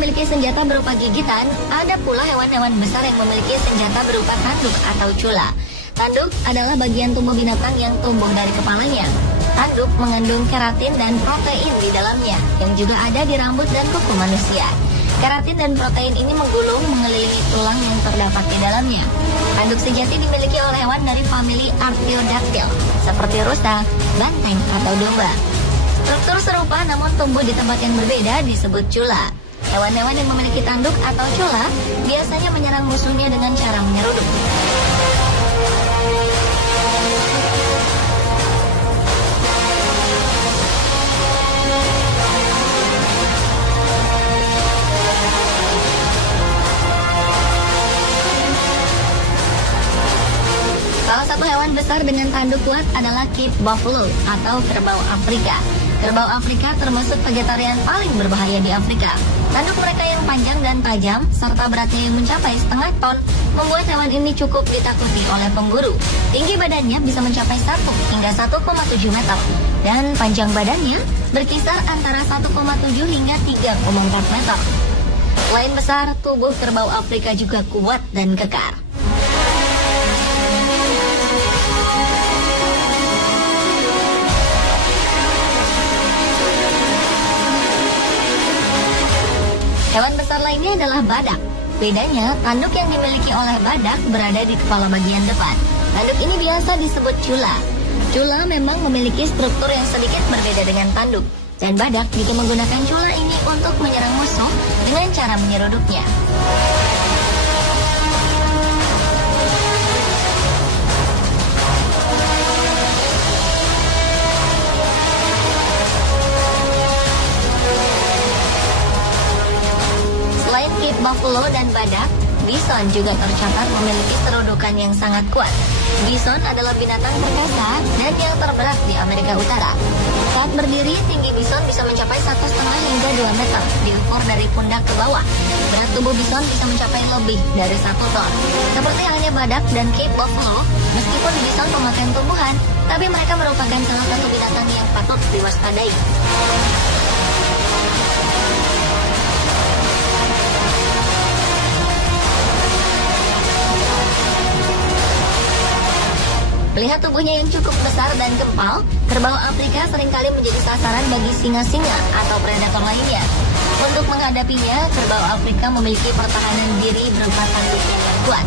memiliki senjata berupa gigitan, ada pula hewan-hewan besar yang memiliki senjata berupa tanduk atau cula. Tanduk adalah bagian tubuh binatang yang tumbuh dari kepalanya. Tanduk mengandung keratin dan protein di dalamnya, yang juga ada di rambut dan kuku manusia. Keratin dan protein ini menggulung mengelilingi tulang yang terdapat di dalamnya. Tanduk sejati dimiliki oleh hewan dari famili Artiodactyl, seperti rusa, banteng, atau domba. Struktur serupa namun tumbuh di tempat yang berbeda disebut cula. Hewan-hewan yang memiliki tanduk atau cula biasanya menyerang musuhnya dengan cara menyeruduk. Salah satu hewan besar dengan tanduk kuat adalah Cape Buffalo atau kerbau Afrika. Kerbau Afrika termasuk vegetarian paling berbahaya di Afrika. Tanduk mereka yang panjang dan tajam serta beratnya yang mencapai setengah ton membuat hewan ini cukup ditakuti oleh pemburu. Tinggi badannya bisa mencapai 1 hingga 1,7 meter dan panjang badannya berkisar antara 1,7 hingga 3,4 meter. Selain besar, tubuh kerbau Afrika juga kuat dan kekar. Hewan besar lainnya adalah badak. Bedanya, tanduk yang dimiliki oleh badak berada di kepala bagian depan. Tanduk ini biasa disebut cula. Cula memang memiliki struktur yang sedikit berbeda dengan tanduk. Dan badak juga menggunakan cula ini untuk menyerang musuh dengan cara menyeruduknya. Selain Cape Buffalo dan badak, bison juga tercatat memiliki serudukan yang sangat kuat. Bison adalah binatang perkasa dan yang terberat di Amerika Utara. Saat berdiri, tinggi bison bisa mencapai 1,5 hingga 2 meter, diukur dari pundak ke bawah. Berat tubuh bison bisa mencapai lebih dari 1 ton. Seperti halnya badak dan Cape Buffalo, meskipun bison pemakan tumbuhan, tapi mereka merupakan salah satu binatang yang patut diwaspadai. Melihat tubuhnya yang cukup besar dan gempal, kerbau Afrika seringkali menjadi sasaran bagi singa-singa atau predator lainnya. Untuk menghadapinya, kerbau Afrika memiliki pertahanan diri berupa tanduknya yang kuat.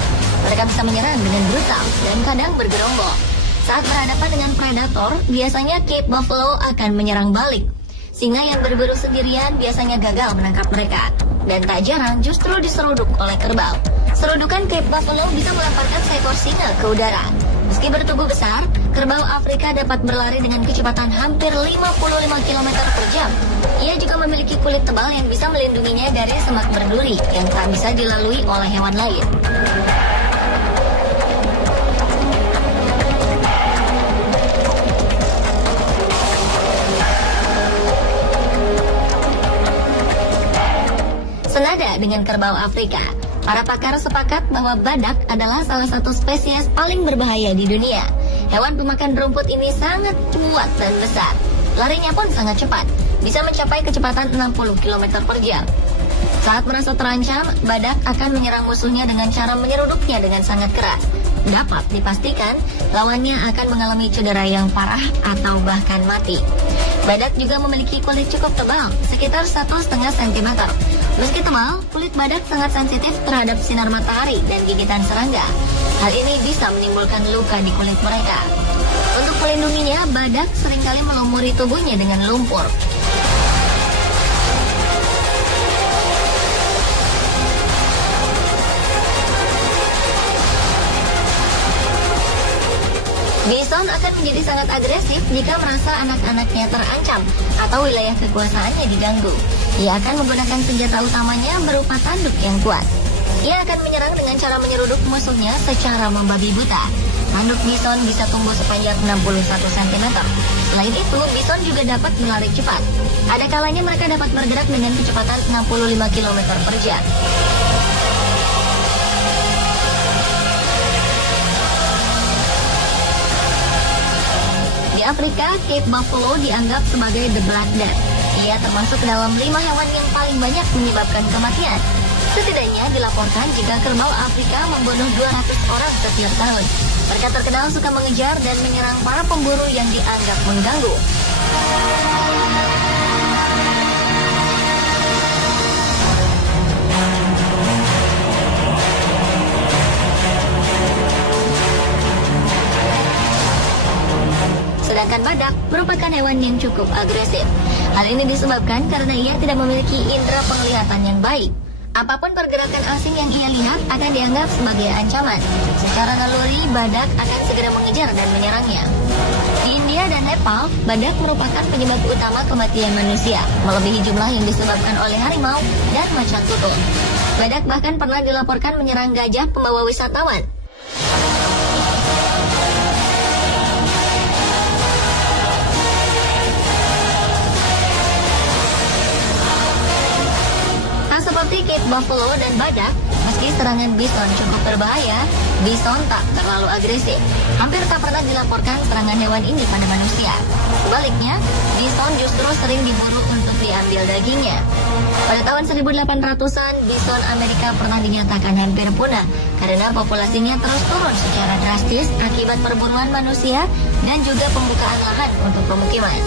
Mereka bisa menyerang dengan brutal dan kadang bergerombol. Saat berhadapan dengan predator, biasanya Cape Buffalo akan menyerang balik. Singa yang berburu sendirian biasanya gagal menangkap mereka, dan tak jarang justru diseruduk oleh kerbau. Serudukan Cape Buffalo bisa melemparkan seekor singa ke udara. Meski bertubuh besar, kerbau Afrika dapat berlari dengan kecepatan hampir 55 km per jam. Ia juga memiliki kulit tebal yang bisa melindunginya dari semak berduri yang tak bisa dilalui oleh hewan lain. Senada dengan kerbau Afrika, para pakar sepakat bahwa badak adalah salah satu spesies paling berbahaya di dunia. Hewan pemakan rumput ini sangat kuat dan besar. Larinya pun sangat cepat, bisa mencapai kecepatan 60 km per jam. Saat merasa terancam, badak akan menyerang musuhnya dengan cara menyeruduknya dengan sangat keras. Dapat dipastikan, lawannya akan mengalami cedera yang parah atau bahkan mati. Badak juga memiliki kulit cukup tebal, sekitar 1,5 cm. Meski tebal, kulit badak sangat sensitif terhadap sinar matahari dan gigitan serangga. Hal ini bisa menimbulkan luka di kulit mereka. Untuk melindunginya, badak seringkali melumuri tubuhnya dengan lumpur. Bison akan menjadi sangat agresif jika merasa anak-anaknya terancam atau wilayah kekuasaannya diganggu. Ia akan menggunakan senjata utamanya berupa tanduk yang kuat. Ia akan menyerang dengan cara menyeruduk musuhnya secara membabi buta. Tanduk bison bisa tumbuh sepanjang 61 cm. Selain itu, bison juga dapat berlari cepat. Ada kalanya mereka dapat bergerak dengan kecepatan 65 km per jam. Di Afrika, Cape Buffalo dianggap sebagai the Black Death. Ia termasuk dalam 5 hewan yang paling banyak menyebabkan kematian. Setidaknya dilaporkan jika kerbau Afrika membunuh 200 orang setiap tahun. Mereka terkenal suka mengejar dan menyerang para pemburu yang dianggap mengganggu. Sedangkan badak merupakan hewan yang cukup agresif. Hal ini disebabkan karena ia tidak memiliki indera penglihatan yang baik. Apapun pergerakan asing yang ia lihat akan dianggap sebagai ancaman. Secara naluri, badak akan segera mengejar dan menyerangnya. Di India dan Nepal, badak merupakan penyebab utama kematian manusia, melebihi jumlah yang disebabkan oleh harimau dan macan tutul. Badak bahkan pernah dilaporkan menyerang gajah pembawa wisatawan. Seperti kit buffalo dan badak, meski serangan bison cukup berbahaya, bison tak terlalu agresif. Hampir tak pernah dilaporkan serangan hewan ini pada manusia. Sebaliknya, bison justru sering diburu untuk diambil dagingnya. Pada tahun 1800-an, bison Amerika pernah dinyatakan hampir punah karena populasinya terus turun secara drastis akibat perburuan manusia dan juga pembukaan lahan untuk pemukiman.